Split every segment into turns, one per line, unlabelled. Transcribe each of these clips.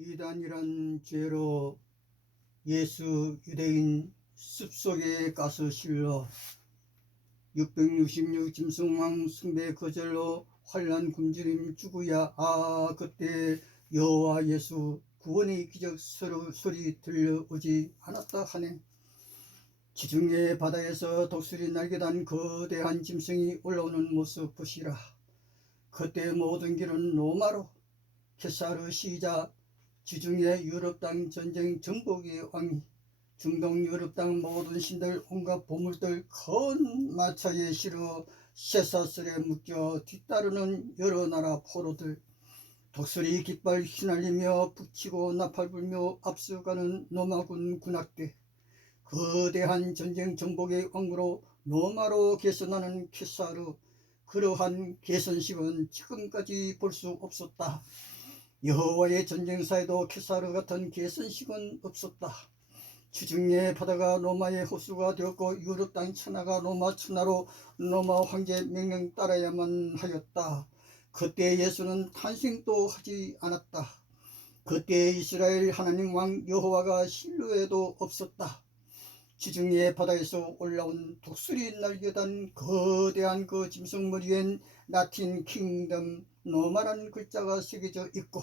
이단이란 죄로 예수 유대인 숲속에 가서 실러 666 짐승왕 숭배 거절로 환란 굶주림 죽으야 아 그때 여호와 예수 구원의 기적 소리, 소리 들려오지 않았다 하네. 지중해 바다에서 독수리 날개단 거대한 짐승이 올라오는 모습 보시라. 그때 모든 길은 로마로 케사르 시자 지중해 유럽 땅 전쟁 정복의 왕이 중동 유럽 땅 모든 신들 온갖 보물들 큰 마차에 실어 쇠사슬에 묶여 뒤따르는 여러 나라 포로들 독수리 깃발 휘날리며 북치고 나팔 불며 앞서가는 로마군 군악대 거대한 전쟁 정복의 왕으로 로마로 개선하는 케사르 그러한 개선식은 지금까지 볼 수 없었다. 여호와의 전쟁사에도 케사르 같은 개선식은 없었다. 주중에 바다가 로마의 호수가 되었고 유럽 땅 천하가 로마 천하로 로마 황제 명령 따라야만 하였다. 그때 예수는 탄생도 하지 않았다. 그때 이스라엘 하나님 왕 여호와가 실루에도 없었다. 지중해 바다에서 올라온 독수리 날개단 거대한 그 짐승 머리엔 라틴 킹덤 노마란 글자가 새겨져 있고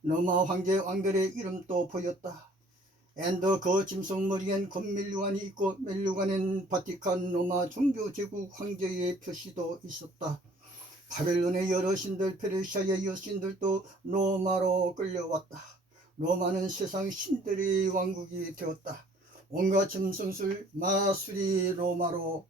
노마 황제 왕들의 이름도 보였다. 앤더 그 짐승머리엔 건밀류관이 있고 멜류관엔 바티칸 로마 종교 제국 황제의 표시도 있었다. 바벨론의 여러 신들 페르시아의 여신들도 로마로 끌려왔다. 로마는 세상 신들의 왕국이 되었다. 온갖 짐승술 마술이 로마로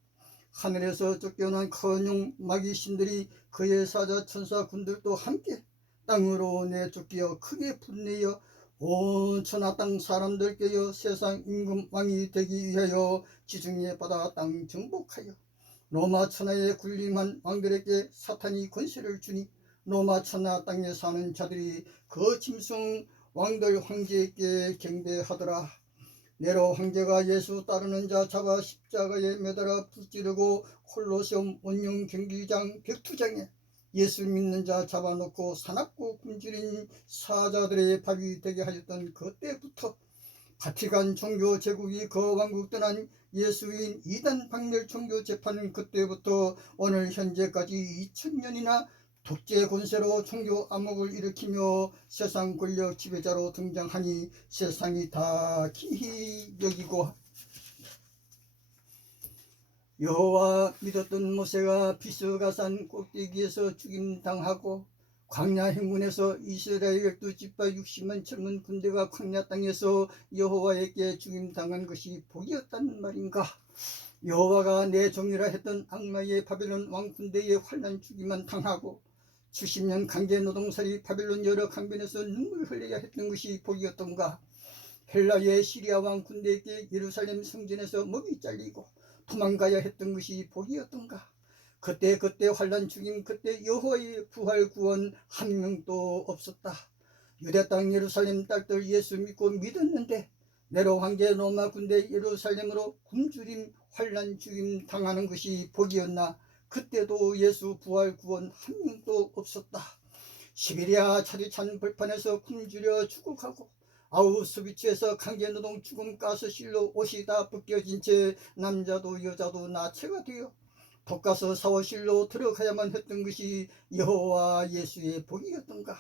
하늘에서 쫓겨난 큰용 마귀 신들이 그의 사자 천사 군들도 함께 땅으로 내쫓기어 크게 분내어 온 천하 땅 사람들 깨어 세상 임금 왕이 되기 위하여 지중해 바다 땅 정복하여 로마 천하에 군림한 왕들에게 사탄이 권세를 주니 로마 천하 땅에 사는 자들이 그 짐승 왕들 황제에게 경배하더라. 네로 황제가 예수 따르는 자 잡아 십자가에 매달아 불지르고 콜로세움 원용 경기장 격투장에 예수 믿는 자 잡아놓고 사납고 굶주린 사자들의 밥이 되게 하였던 그때부터 바티칸 종교 제국이 그 왕국 떠난 예수인 이단 박멸 종교 재판은 그때부터 오늘 현재까지 2000년이나 독재 권세로 종교 암흑을 일으키며 세상 권력 지배자로 등장하니 세상이 다 기히 여기고 여호와 믿었던 모세가 비스가산 꼭대기에서 죽임 당하고 광야 행군에서 이스라엘 열두 지파 60만 젊은 군대가 광야 땅에서 여호와에게 죽임 당한 것이 복이었단 말인가? 여호와가 내 종이라 했던 악마의 바벨론 왕 군대의 환난 죽임만 당하고 70년 강제 노동살이 바벨론 여러 강변에서 눈물 흘려야 했던 것이 복이었던가? 헬라의 시리아 왕 군대에게 예루살렘 성전에서 목이 잘리고 도망가야 했던 것이 복이었던가? 그때 그때 환란 죽임 그때 여호와의 부활 구원 한 명도 없었다. 유대 땅 예루살렘 딸들 예수 믿고 믿었는데 네로 황제 로마 군대 예루살렘으로 굶주림 환란 죽임 당하는 것이 복이었나? 그때도 예수 부활 구원 한 명도 없었다. 시베리아 차디찬 벌판에서 굶주려 죽어가고 아우스비츠에서 강제노동 죽음 가스실로 옷이 다 벗겨진 채 남자도 여자도 나체가 되어 독가스 사워실로 들어가야만 했던 것이 여호와 예수의 복이었던가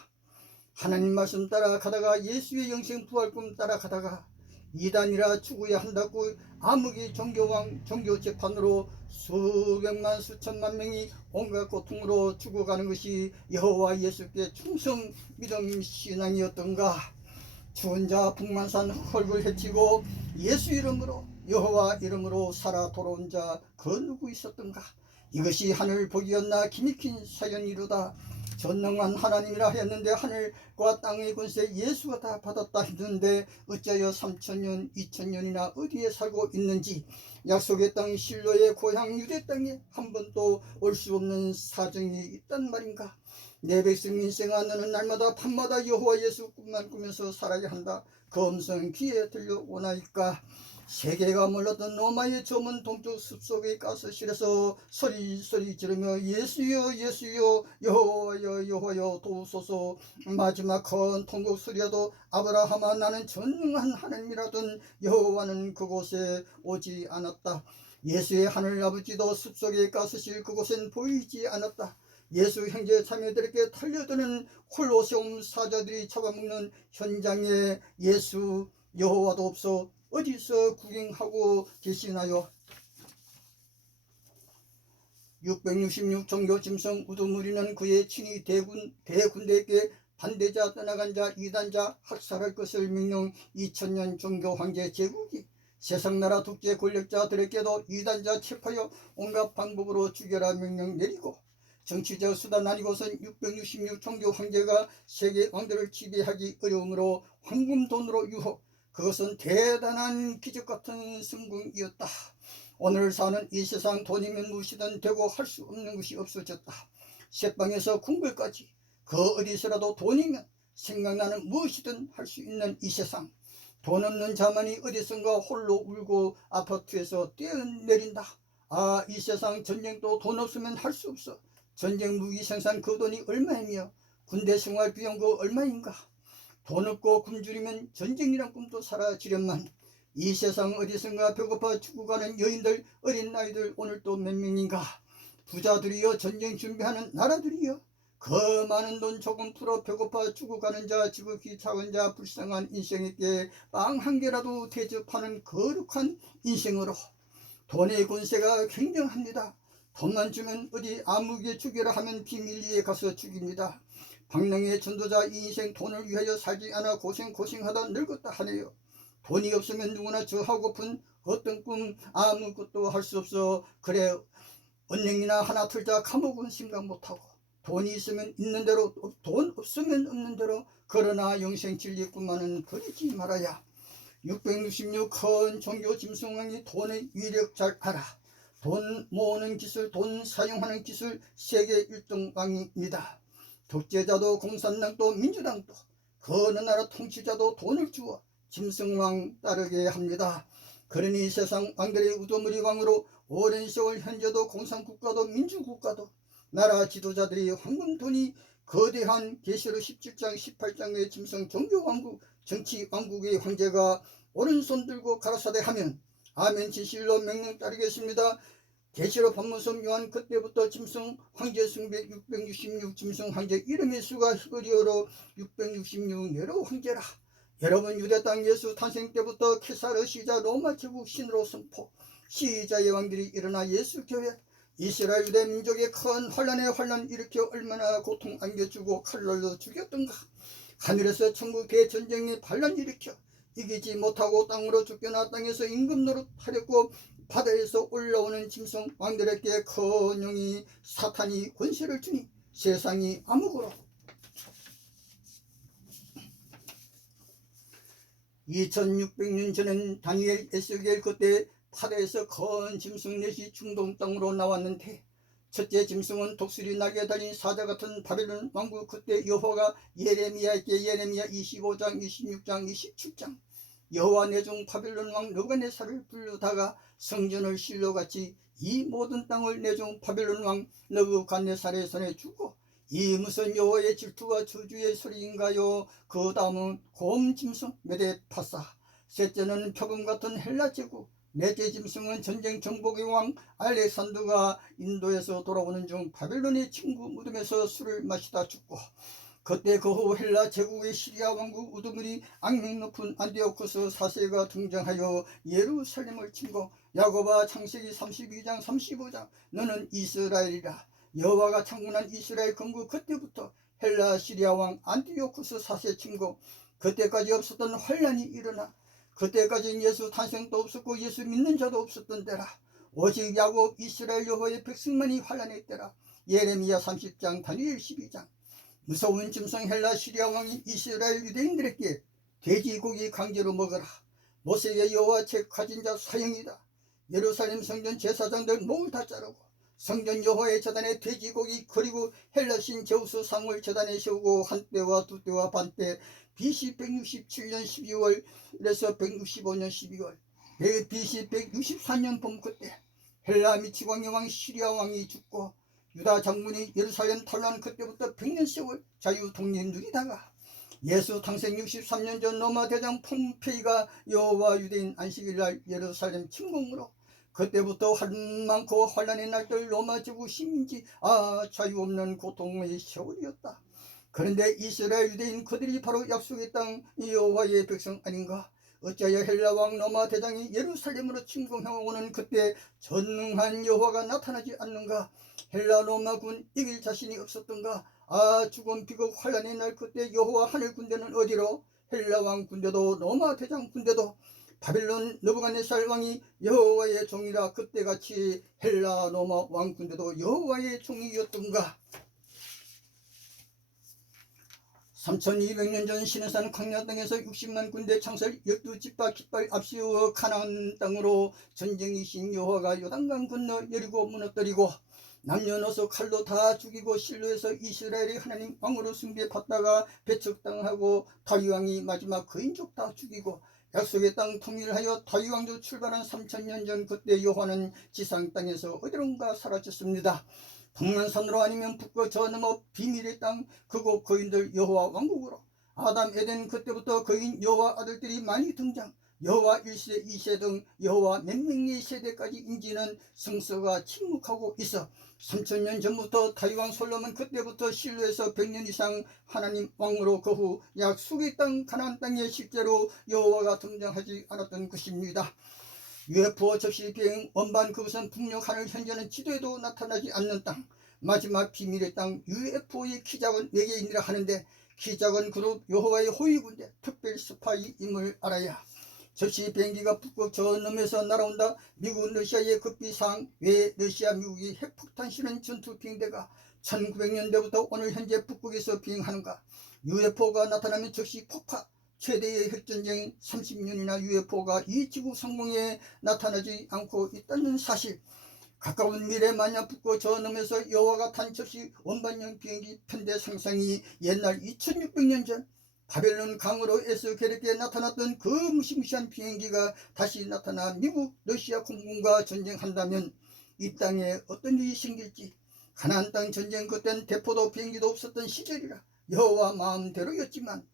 하나님 말씀 따라 가다가 예수의 영생 부활 꿈 따라 가다가 이단이라 죽어야 한다고 암흑의 종교왕 종교 재판으로 수백만 수천만 명이 온갖 고통으로 죽어가는 것이 여호와 예수께 충성 믿음 신앙이었던가? 추운 자 북만산 헐글 해치고 예수 이름으로 여호와 이름으로 살아 돌아온 자 그 누구 있었던가 이것이 하늘 복이었나 기미킨 사연이로다. 전능한 하나님이라 했는데 하늘과 땅의 권세 예수가 다 받았다 했는데 어찌하여 3천년 2천년이나 어디에 살고 있는지. 약속의 땅 실로의 고향 유대 땅에 한 번도 올 수 없는 사정이 있단 말인가? 내 백성 인생아 너는 날마다 밤마다 여호와 예수 꿈만 꾸면서 살아야 한다. 그 음성 귀에 들려오나이까 세계가 몰랐던 로마의 저문 동쪽 숲속의 가스실에서 소리 소리 지르며 예수여 예수여 여호와여 여호와여 도우소서. 마지막 큰 통곡 소리라도 아브라함아 나는 전능한 하나님이라던 여호와는 그곳에 오지 않았다. 예수의 하늘 아버지도 숲속의 가스실 그곳엔 보이지 않았다. 예수 형제 자매들에게 달려드는 콜로세움 사자들이 잡아먹는 현장에 예수 여호와도 없어 어디서 구경하고 계시나요? 666 종교 짐승 우두무리는 그의 친히 대군, 대군대에게 반대자 떠나간 자 이단자 학살할 것을 명령 2000년 종교 황제 제국이 세상 나라 독재 권력자들에게도 이단자 체포하여 온갖 방법으로 죽여라 명령 내리고 정치적 수단 아니고선 666 종교 황제가 세계 왕들을 지배하기 어려움으로 황금 돈으로 유혹 그것은 대단한 기적 같은 성공이었다. 오늘 사는 이 세상 돈이면 무엇이든 되고 할 수 없는 것이 없어졌다. 새방에서 궁궐까지 그 어디서라도 돈이면 생각나는 무엇이든 할 수 있는 이 세상. 돈 없는 자만이 어디선가 홀로 울고 아파트에서 뛰어내린다. 아, 이 세상 전쟁도 돈 없으면 할 수 없어. 전쟁 무기 생산 그 돈이 얼마이며 군대 생활 비용 그 얼마인가. 돈 없고 굶주리면 전쟁이란 꿈도 사라지련만 이 세상 어디선가 배고파 죽어가는 여인들 어린 나이들 오늘 또 몇 명인가? 부자들이여 전쟁 준비하는 나라들이여. 그 많은 돈 조금 풀어 배고파 죽어가는 자 지극히 작은 자 불쌍한 인생에게 빵 한 개라도 대접하는 거룩한 인생으로 돈의 권세가 굉장합니다. 돈만 주면 어디 아무게 죽이라 하면 비밀리에 가서 죽입니다 방랑의 전도자 이 인생 돈을 위하여 살지 않아 고생 고생하다 늙었다 하네요. 돈이 없으면 누구나 저하고픈 어떤 꿈 아무것도 할 수 없어. 그래 언행이나 하나 틀자 감옥은 생각 못하고 돈이 있으면 있는 대로 돈 없으면 없는 대로 그러나 영생 진리 꿈만은 버리지 말아야. 666큰 종교 짐승왕이 돈의 위력 잘 알아. 돈 모으는 기술 돈 사용하는 기술 세계 1등 왕입니다 독재자도 공산당도 민주당도 그 어느 나라 통치자도 돈을 주어 짐승왕 따르게 합니다. 그러니 세상 왕들의 우두머리 왕으로 오랜 세월 현재도 공산국가도 민주국가도 나라 지도자들이 황금 돈이 거대한 계시록 17장 18장의 짐승 종교왕국 정치왕국의 황제가 오른손 들고 가라사대 하면 아멘 진실로 명령 따르겠습니다. 계시록 법문성 요한 그때부터 짐승 황제 숭배 666 짐승 황제 이름의 수가 히브리어로 666 네로 황제라. 여러분 유대 땅 예수 탄생 때부터 케사르 시자 로마 제국 신으로 선포 시자의 왕들이 일어나 예수 교회 이스라엘 유대 민족의 큰 환란에 환란 일으켜 얼마나 고통 안겨주고 칼날로 죽였던가 하늘에서 천국 대전쟁에 반란 일으켜 이기지 못하고 땅으로 쫓겨나 땅에서 임금 노릇하렸고 바다에서 올라오는 짐승 왕들에게 큰 영이 사탄이 권세를 주니 세상이 암흑으로 2600년 전엔 다니엘 에스겔 그때 바다에서 큰 짐승 넷이 중동 땅으로 나왔는데 첫째 짐승은 독수리 나게 달린 사자 같은 바벨론 왕국 그때 여호와가 예레미야에게 예레미야 25장 26장 27장 여호와 내중 바벨론 왕 느부갓네살을 불러다가 성전을 실로같이 이 모든 땅을 내중 바벨론 왕 느부갓네살의 손에 주고 이 무슨 여호와의 질투와 저주의 소리인가요? 그 다음은 곰 짐승 메데 파사 셋째는 표금 같은 헬라 제국 넷째 짐승은 전쟁 정복의 왕 알렉산드가 인도에서 돌아오는 중 바벨론의 친구 무덤에서 술을 마시다 죽고 그때 그 후 헬라 제국의 시리아 왕국 우두물이 악명 높은 안디오쿠스 사세가 등장하여 예루살렘을 침고 야고바 창세기 32장 35장 너는 이스라엘이라. 여호와가 창군한 이스라엘 건국 그때부터 헬라 시리아 왕 안디오쿠스 사세 침고 그때까지 없었던 환란이 일어나 그때까지는 예수 탄생도 없었고 예수 믿는 자도 없었던 때라. 오직 야곱 이스라엘 여호와의 백성만이 환란의 때라. 예레미야 30장 다니엘 12장 무서운 짐승 헬라 시리아 왕이 이스라엘 유대인들에게 돼지고기 강제로 먹어라. 모세의 여호와 책 가진 자 사형이다. 예루살렘 성전 제사장들 몸을 다 자르고 성전 여호와의 재단에 돼지고기 그리고 헬라신 제우스 상을 재단에 세우고 한때와 두때와 반때 BC 167년 12월에서 165년 12월 BC 164년 봄 그때 헬라 미치광의 왕 시리아 왕이 죽고 유다 장군이 예루살렘 탈란 그때부터 100년 세월 자유 독립 누리다가 예수 탄생 63년 전 로마 대장 폼페이가 여호와 유대인 안식일날 예루살렘 침공으로 그때부터 환 많고 환란의 날들 로마 제국 식민지 아 자유 없는 고통의 세월이었다. 그런데 이스라엘 유대인 그들이 바로 약속의 땅 여호와의 백성 아닌가? 어찌하여 헬라 왕 로마 대장이 예루살렘으로 침공해 오는 그때 전능한 여호와가 나타나지 않는가? 헬라 로마군 이길 자신이 없었던가? 아 죽음 비극 환란의 날 그때 여호와 하늘 군대는 어디로? 헬라 왕 군대도 로마 대장 군대도 바빌론 느부갓네살 왕이 여호와의 종이라 그때같이 헬라 로마 왕 군대도 여호와의 종이었던가? 3200년 전 시내산 광야 땅에서 60만 군대 창설 12지파 깃발 앞세워 가나안 땅으로 전쟁이 신 여호와가 요단강 건너 여리고 무너뜨리고 남녀노소 칼로 다 죽이고 실로에서 이스라엘의 하나님 왕으로 숭배받다가 배척당하고 다윗왕이 마지막 그 인족 다 죽이고 약속의 땅 통일하여 다윗왕도 출발한 3천년 전 그때 여호와는 지상 땅에서 어디론가 사라졌습니다. 북한산으로 아니면 북과 저 넘어 비밀의 땅 그곳 거인들 여호와 왕국으로 아담 에덴 그때부터 거인 여호와 아들들이 많이 등장 여호와 1세 2세 등 여호와 몇 명의 세대까지 인지는 성서가 침묵하고 있어 3천년 전부터 다윗왕 솔로몬 그때부터 실로에서 100년 이상 하나님 왕으로 그 후 약 수개 땅 가나안 땅에 실제로 여호와가 등장하지 않았던 것입니다. UFO 접시 비행 원반 그것은 북녘 하늘 현재는 지도에도 나타나지 않는 땅 마지막 비밀의 땅 UFO의 키작은 외계인이라 하는데 키작은 그룹 여호와의 호위군대 특별 스파이 임을 알아야 접시 비행기가 북극 저 넘에서 날아온다. 미국 러시아의 급비상 왜 러시아 미국이 핵폭탄 실은 전투 비행대가 1900년대부터 오늘 현재 북극에서 비행하는가? UFO가 나타나면 즉시 폭파. 최대의 핵전쟁 30년이나 UFO가 이 지구 상공에 나타나지 않고 있다는 사실. 가까운 미래 만약 붙고 저 넘에서 여호와가 탄첩시 원반형 비행기 편대 상상이 옛날 2600년 전 바벨론 강으로 에스게르게 나타났던 그 무시무시한 비행기가 다시 나타나 미국 러시아 공군과 전쟁한다면 이 땅에 어떤 일이 생길지 가나안 땅 전쟁 그땐 대포도 비행기도 없었던 시절이라 여호와 마음대로였지만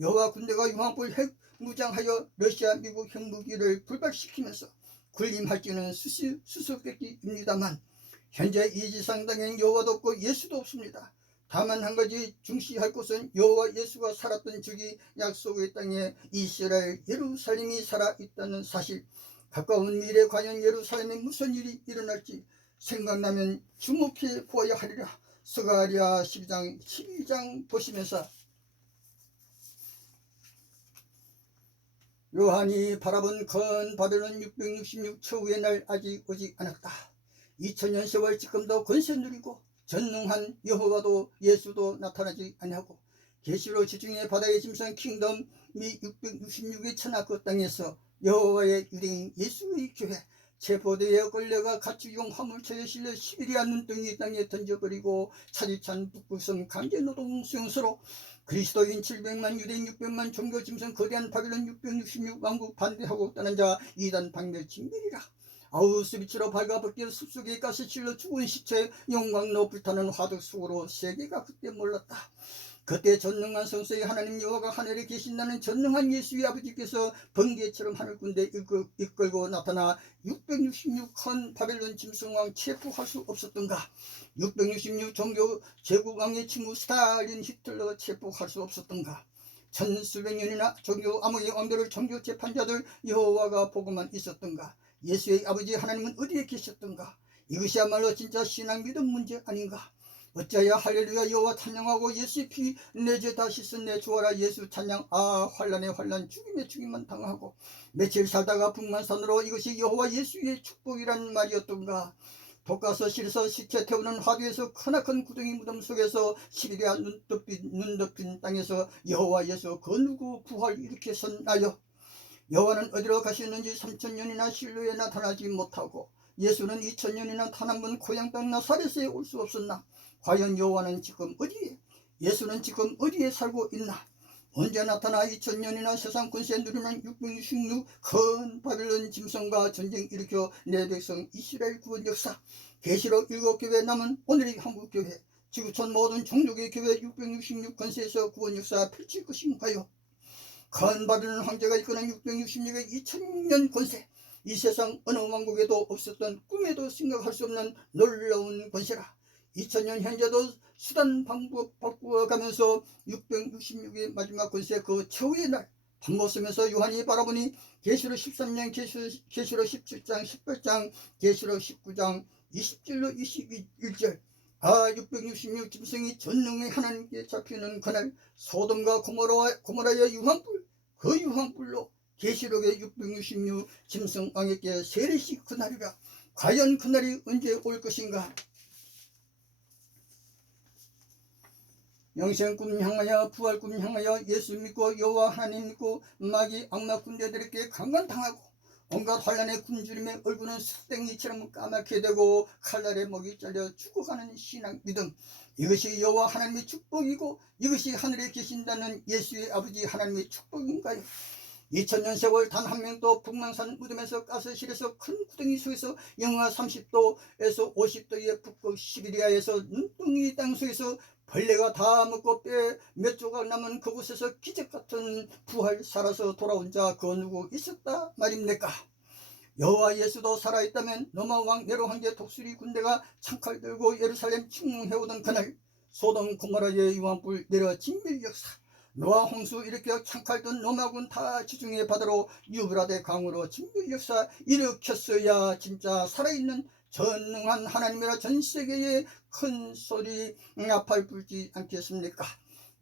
여호와 군대가 유황불 핵 무장하여 러시아 미국 핵무기를 불발시키면서 군림할지는 수수께끼입니다만 현재 이 지상당엔 여호와도 없고 예수도 없습니다. 다만 한 가지 중시할 것은 여호와 예수가 살았던 저기 약속의 땅에 이스라엘 예루살렘이 살아 있다는 사실 가까운 미래 과연 예루살렘에 무슨 일이 일어날지 생각나면 주목해 보아야 하리라 스가랴 12장 12장 보시면서 요한이 바라본 건 바벨론 666 최후의 날 아직 오지 않았다. 2000년 세월 지금도 권세 누리고 전능한 여호와도 예수도 나타나지 아니하고 계시로 지중해 바다의 짐승 킹덤 미 666의 천하 그 땅에서 여호와의 유대인 예수의 교회 체포대에 끌려가 가축용 화물차에 실려 시베리아 눈덩이 땅에 던져버리고 차디찬 북극성 강제노동 수용소로 그리스도인 700만 유대인 600만 종교 짐승 거대한 바빌론 666 왕국 반대하고 떠난 자 이단 박멸 진멸이라 아우스비츠로 발가벗겨 숲속에 가시 실려 죽은 시체 영광로 불타는 화덕 속으로 세계가 그때 몰랐다. 그때 전능한 성서의 하나님 여호와가 하늘에 계신다는 전능한 예수의 아버지께서 번개처럼 하늘 군대 이끌, 이끌고 나타나 666큰 바벨론 짐승왕 체포할 수 없었던가? 666 종교 제국왕의 친구 스탈린 히틀러 체포할 수 없었던가? 천수백 년이나 종교 암흑의 왕들을 종교 재판자들 여호와가 보고만 있었던가 예수의 아버지 하나님은 어디에 계셨던가? 이것이야말로 진짜 신앙 믿음 문제 아닌가? 어찌하여 할렐루야 여호와 찬양하고 예수의 피 내 죄 다시 쓴내 주어라 예수 찬양. 아 환란의 환란 죽임의 죽임만 당하고 며칠 살다가 북만산으로 이것이 여호와 예수의 축복이란 말이었던가? 독가서 실서 시체 태우는 화두에서 크나큰 구덩이 무덤 속에서 시리아 눈 덮인, 땅에서 여호와 예수 그 누구 부활 이렇게 선나여 여호와는 어디로 가시는지 3천년이나 실로에 나타나지 못하고 예수는 2천년이나 단한번 고향 땅 나사렛에 올 수 없었나? 과연 여호와는 지금 어디에 예수는 지금 어디에 살고 있나? 언제 나타나 2000년이나 세상 권세 누리면 666큰 바빌론 짐승과 전쟁 일으켜 내 백성 이스라엘 구원 역사. 계시록 일곱 교회 남은 오늘의 한국교회. 지구촌 모든 종족의 교회 666 권세에서 구원 역사 펼칠 것인가요? 큰 바빌론 황제가 이끄는 666의 2000년 권세. 이 세상 어느 왕국에도 없었던 꿈에도 생각할 수 없는 놀라운 권세라. 2000년 현재도 수단 방법 바꾸어 가면서 666의 마지막 권세 그 최후의 날 밤못 쓰면서 요한이 바라보니 계시록 13년 계시록, 계시록 17장 18장 계시록 19장 20절로 21절. 아 666 짐승이 전능의 하나님께 잡히는 그날 소돔과 고모라, 고모라의 유황불 그 유황불로 계시록의 666 짐승 왕에게 세례식 그날이라 과연 그날이 언제 올 것인가? 영생 꿈 향하여 부활 꿈 향하여 예수 믿고 여호와 하나님 믿고 마귀 악마 군대들에게 강간당하고 온갖 환란의 굶주림에 얼굴은 숯댕이처럼 까맣게 되고 칼날에 목이 잘려 죽어가는 신앙 믿음 이것이 여호와 하나님의 축복이고 이것이 하늘에 계신다는 예수의 아버지 하나님의 축복인가요? 2000년 세월 단 한 명도 북망산 무덤에서 가스실에서 큰 구덩이 속에서 영하 30도에서 50도의 북극 시베리아에서 눈덩이 땅 속에서 벌레가 다 먹고 뼈 몇 조각 남은 그곳에서 기적 같은 부활 살아서 돌아온 자 그 누구 있었다 말입니까? 여호와 예수도 살아있다면 로마 왕 네로 황제 독수리 군대가 창칼 들고 예루살렘 침공해오던 그날 소돔 고모라의 유황불 내려 진밀 역사 노아 홍수 일으켜 창칼 든 로마군 다 지중해 바다로 유브라데 강으로 진밀 역사 일으켰어야 진짜 살아있는 전능한 하나님이라 전 세계에 큰 소리 나팔 불지 않겠습니까?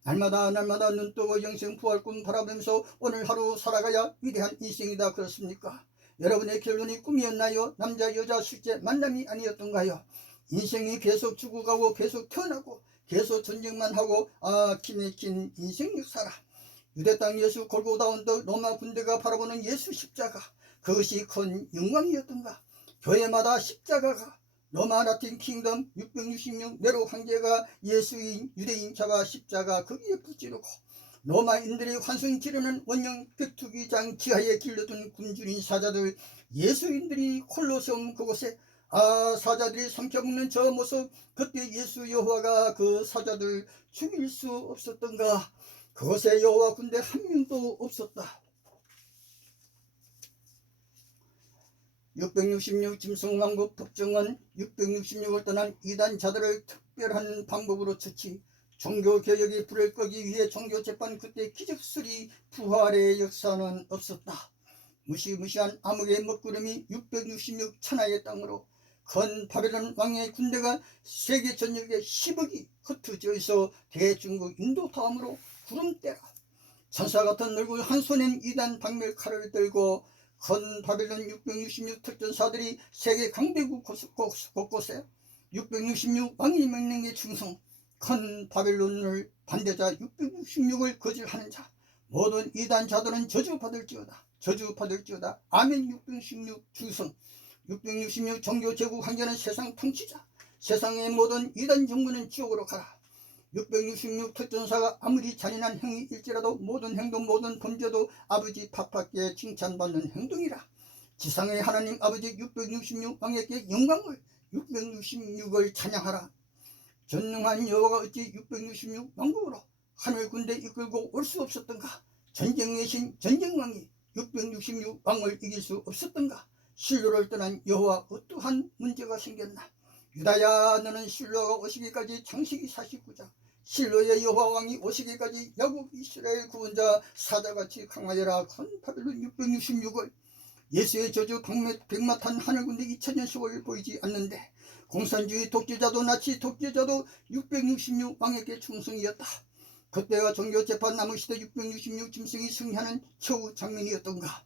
날마다 날마다 눈 뜨고 영생 부활 꿈 바라보면서 오늘 하루 살아가야 위대한 인생이다 그렇습니까? 여러분의 결론이 꿈이었나요? 남자 여자 실제 만남이 아니었던가요? 인생이 계속 죽어가고 계속 태어나고 계속 전쟁만 하고 아 기맥힌 인생 역사라 유대 땅 예수 골고다 언덕 로마 군대가 바라보는 예수 십자가 그것이 큰 영광이었던가 교회마다 십자가가 로마 라틴 킹덤 666 네로 황제가 예수인 유대인 잡아 십자가 거기에 붙이놓고 로마인들이 환승 지르는 원형 격투기장 지하에 길러둔 굶주린 사자들 예수인들이 콜로세움 그곳에 아 사자들이 삼켜먹는 저 모습 그때 예수 여호와가 그 사자들 죽일 수 없었던가? 그곳에 여호와 군대 한 명도 없었다. 666 짐승왕국 법정은 666을 떠난 이단자들을 특별한 방법으로 처치 종교개혁이 불을 끄기 위해 종교재판 그때 기적수리 부활의 역사는 없었다. 무시무시한 암흑의 먹구름이 666 천하의 땅으로 큰 바벨론 왕의 군대가 세계 전역에 10억이 흩어져 있어 대중국 인도 다음으로 구름대라 천사 같은 얼굴 한 손엔 이단 박멸 칼을 들고 큰 바벨론 666 특전사들이 세계 강대국 곳곳에 666 왕의 명령에 충성 큰 바벨론을 반대자 666을 거절하는 자 모든 이단자들은 저주받을지어다 저주받을지어다. 아멘 666 주성 666 종교 제국 황제는 세상 통치자. 세상의 모든 이단 정부는 지옥으로 가라. 666 특전사가 아무리 잔인한 행위일지라도 모든 행동 모든 범죄도 아버지 파파께 칭찬받는 행동이라. 지상의 하나님 아버지 666 왕에게 영광을 666을 찬양하라 전능한 여호와가 어찌 666 왕국으로 하늘 군대 이끌고 올 수 없었던가? 전쟁의 신 전쟁왕이 666 왕을 이길 수 없었던가? 실로를 떠난 여호와 어떠한 문제가 생겼나? 유다야 너는 실로가 오시기까지 장식이 49장 실로의 여호와 왕이 오시기까지 야곱 이스라엘 구원자 사자같이 강하여라. 큰 바벨론 666을. 예수의 저주 백마탄 하늘군대 2000년 세월 보이지 않는데 공산주의 독재자도 나치 독재자도 666 왕에게 충성이었다. 그때가 종교재판 남은 시대 666 짐승이 승리하는 최후 장면이었던가.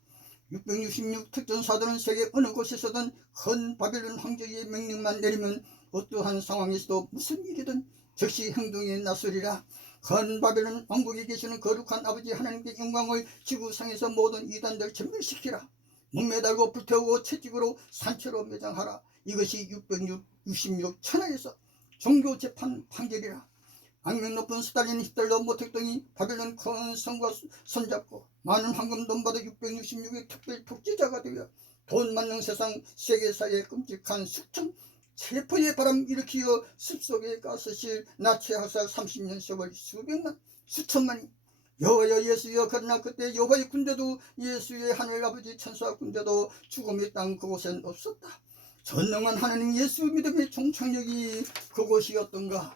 666 특전사들은 세계 어느 곳에서든 큰 바벨론 황제의 명령만 내리면 어떠한 상황에서도 무슨 일이든 즉시 행동에 나서리라. 큰 바벨론 왕국에 계시는 거룩한 아버지 하나님께 영광을 지구상에서 모든 이단들 전멸시키라. 목매달고 불태우고 채찍으로 산채로 매장하라. 이것이 666 천하에서 종교재판 판결이라. 악명 높은 스탈린 히틀러 모택동이 바벨론 큰 성과 손잡고 많은 황금 돈 받아 666의 특별 독재자가 되어 돈 많는 세상 세계사의 끔찍한 숙청 체포의 바람 일으키어 숲속에 가스실 나치 학살 30년 세월 수백만 수천만이 여호와여 예수여 그러나 그때 여호와의 군대도 예수의 하늘 아버지 천사 군대도 죽음의 땅 그곳엔 없었다. 전능한 하나님 예수 믿음의 종착역이 그곳이었던가.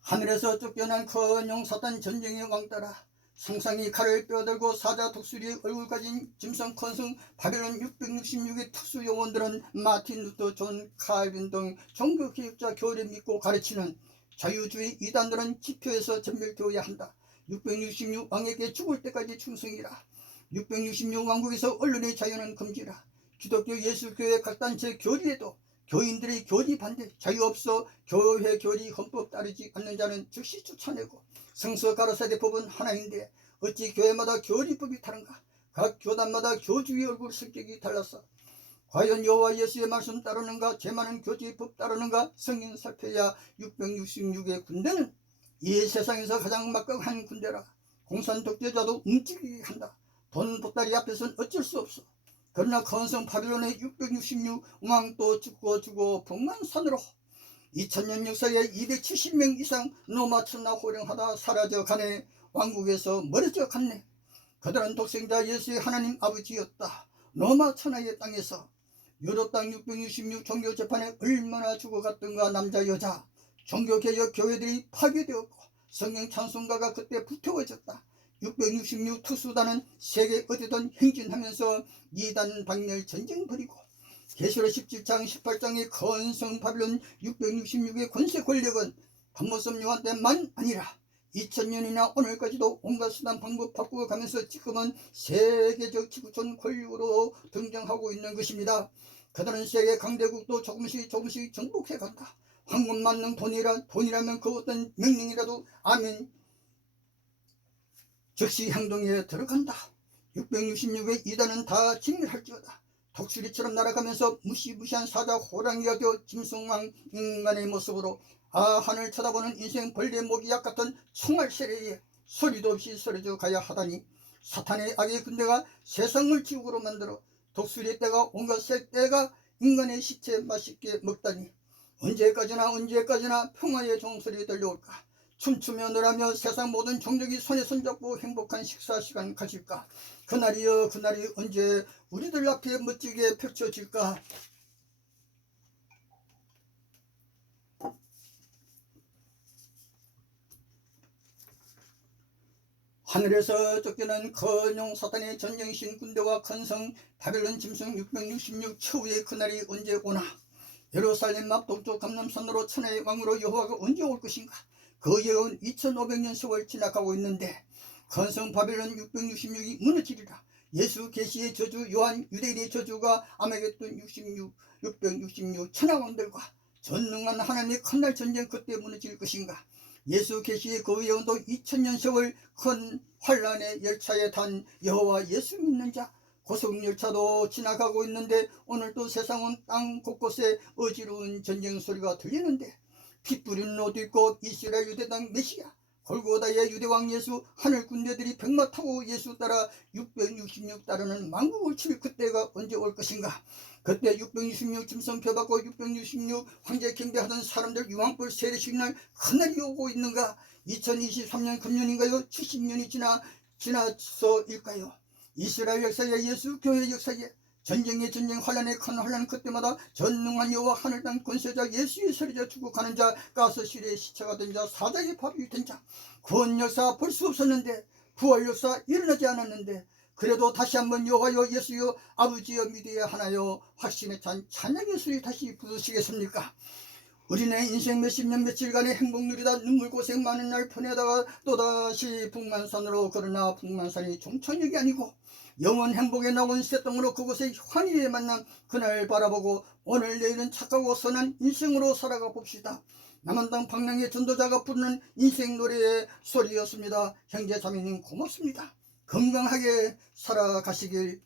하늘에서 쫓겨난 큰용 사탄 전쟁의 왕따라 상상이 칼을 빼어들고 사자 독수리의 얼굴 가진 짐승 컨승 바벨론 666의 특수 요원들은 마틴 루터 존 칼빈 등 종교 개혁자 교리 믿고 가르치는 자유주의 이단들은 지표에서 전멸되어야 한다. 666 왕에게 죽을 때까지 충성이라. 666 왕국에서 언론의 자유는 금지라. 기독교 예수교회 각 단체 교리에도 교인들의 교리 반대 자유 없어 교회 교리 헌법 따르지 않는 자는 즉시 쫓아내고 성서 가로사대 법은 하나인데 어찌 교회마다 교리법이 다른가? 각 교단마다 교주의 얼굴 성격이 달라서 과연 여호와 예수의 말씀 따르는가? 제 많은 교주의 법 따르는가? 성경 살펴야 666의 군대는 이 세상에서 가장 막강한 군대라 공산 독재자도 움직이게 한다 돈 보따리 앞에서는 어쩔 수 없어. 그러나 건성 바빌론의 666 왕도 죽고 죽고 북만산으로 2000년 역사에 270명 이상 노마 천나 호령하다 사라져 가네. 왕국에서 멀어져 갔네. 그들은 독생자 예수의 하나님 아버지였다. 노마 천하의 땅에서 유럽 땅 666 종교 재판에 얼마나 죽어갔던가 남자 여자 종교개혁 교회들이 파괴되었고 성경 찬송가가 그때 불태워졌다 666 투수단은 세계 어디든 행진하면서 이단 박멸 전쟁 벌이고 계시록 17장 18장의 건성 바빌론 666의 권세 권력은 박모섬 요한 때만 아니라 2000년이나 오늘까지도 온갖 수단 방법 바꾸어 가면서 지금은 세계적 지구촌 권력으로 등장하고 있는 것입니다. 그들은 세계 강대국도 조금씩 조금씩 정복해 간다. 황금 맞는 돈이라 돈이라면 그 어떤 명령이라도 아멘 즉시 행동에 들어간다. 666의 이단은 다 진멸할지어다. 독수리처럼 날아가면서 무시무시한 사자 호랑이가 되어 짐승왕 인간의 모습으로 아 하늘 쳐다보는 인생 벌레 모기약 같은 총알 세례에 소리도 없이 쓰러져 가야 하다니 사탄의 악의 군대가 세상을 지옥으로 만들어 독수리의 때가 온갖 새 때가 인간의 시체 맛있게 먹다니 언제까지나 언제까지나 평화의 종소리 들려올까 춤추며 놀아며 세상 모든 종족이 손에 손잡고 행복한 식사 시간 가질까? 그날이여 그날이 언제 우리들 앞에 멋지게 펼쳐질까? 하늘에서 쫓겨난 건용 사탄의 전쟁신 군대와 건성 바벨론 짐승 666 최후의 그날이 언제 오나? 예루살렘 앞 동쪽 감남산으로 천하의 왕으로 여호와가 언제 올 것인가 그 예언 2500년 세월 지나가고 있는데 건성 바벨론 666이 무너지리라. 예수 계시의 저주 요한 유대인의 저주가 아메겟돈 66 666 천하왕들과 전능한 하나님의 큰날 전쟁 그때 무너질 것인가? 예수 계시의 그 예언도 2000년 세월 큰 환란의 열차에 탄 여호와 예수 믿는 자 고속열차도 지나가고 있는데 오늘도 세상은 땅 곳곳에 어지러운 전쟁 소리가 들리는데 피 뿌리는 옷도 있고 이스라엘 유대당 메시아 골고다의 유대왕 예수 하늘 군대들이 백마 타고 예수 따라 666 따르는 망국을 칠 그때가 언제 올 것인가? 그때 666 짐승표 받고 666 황제 경배하던 사람들 유황불 세례식 날 그날이 오고 있는가? 2023년 금년인가요? 70년이 지나 지나서일까요? 이스라엘 역사에 예수 교회 역사에 전쟁의 전쟁 환란의 큰 환란 그때마다 전능한 여호와 하늘 땅 권세자 예수의 소리자 죽어가는 자 가스실의 시체가 된 자 사자의 밥이 된자 구원 역사 볼 수 없었는데 부활 역사 일어나지 않았는데 그래도 다시 한번 여호와여 예수여 아버지여 믿어야 하나요 확신에 찬 찬양의 소리 다시 부르시겠습니까? 우리네 인생 몇십 년 며칠간의 행복 누리다 눈물 고생 많은 날 보내다가 또다시 북만산으로 그러나 북만산이 종천역이 아니고 영원 행복에 나온 새똥으로 그곳에 환희에 만난 그날 바라보고 오늘 내일은 착하고 선한 인생으로 살아가 봅시다. 남한당 방랑의 전도자가 부르는 인생 노래의 소리였습니다. 형제 자매님 고맙습니다. 건강하게 살아가시길